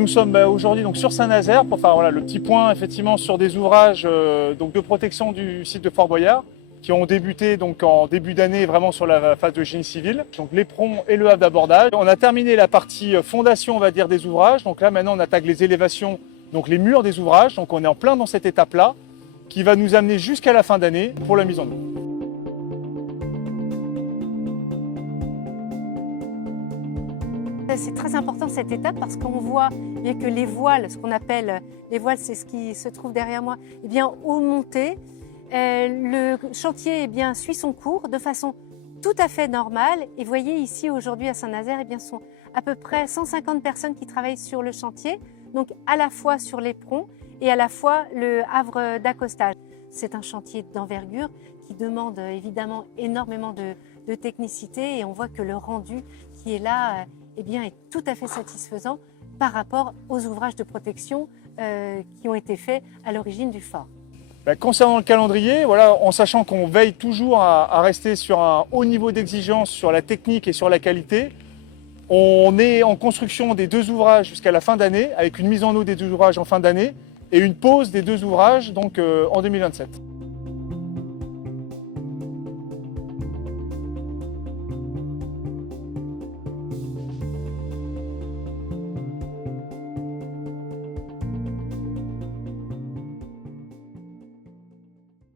nous sommes aujourd'hui sur Saint-Nazaire pour faire le petit point effectivement sur des ouvrages de protection du site de Fort Boyard qui ont débuté en début d'année vraiment sur la phase de génie civil, donc l'éperon et le havre d'abordage. On a terminé la partie fondation, on va dire, des ouvrages. Donc là maintenant on attaque les élévations, donc les murs des ouvrages. Donc on est en plein dans cette étape-là qui va nous amener jusqu'à la fin d'année pour la mise en œuvre. C'est très important cette étape parce qu'on voit bien que les voiles, ce qu'on appelle les voiles, c'est ce qui se trouve derrière moi, ont monté. Le chantier suit son cours de façon tout à fait normale. Et vous voyez ici aujourd'hui à Saint-Nazaire, sont à peu près 150 personnes qui travaillent sur le chantier, donc à la fois sur l'éperon et à la fois le havre d'accostage. C'est un chantier d'envergure qui demande évidemment énormément de technicité et on voit que le rendu qui est là est tout à fait satisfaisant par rapport aux ouvrages de protection qui ont été faits à l'origine du fort. Concernant le calendrier, en sachant qu'on veille toujours à rester sur un haut niveau d'exigence sur la technique et sur la qualité, on est en construction des 2 ouvrages jusqu'à la fin d'année, avec une mise en eau des 2 ouvrages en fin d'année et une pause des 2 ouvrages en 2027.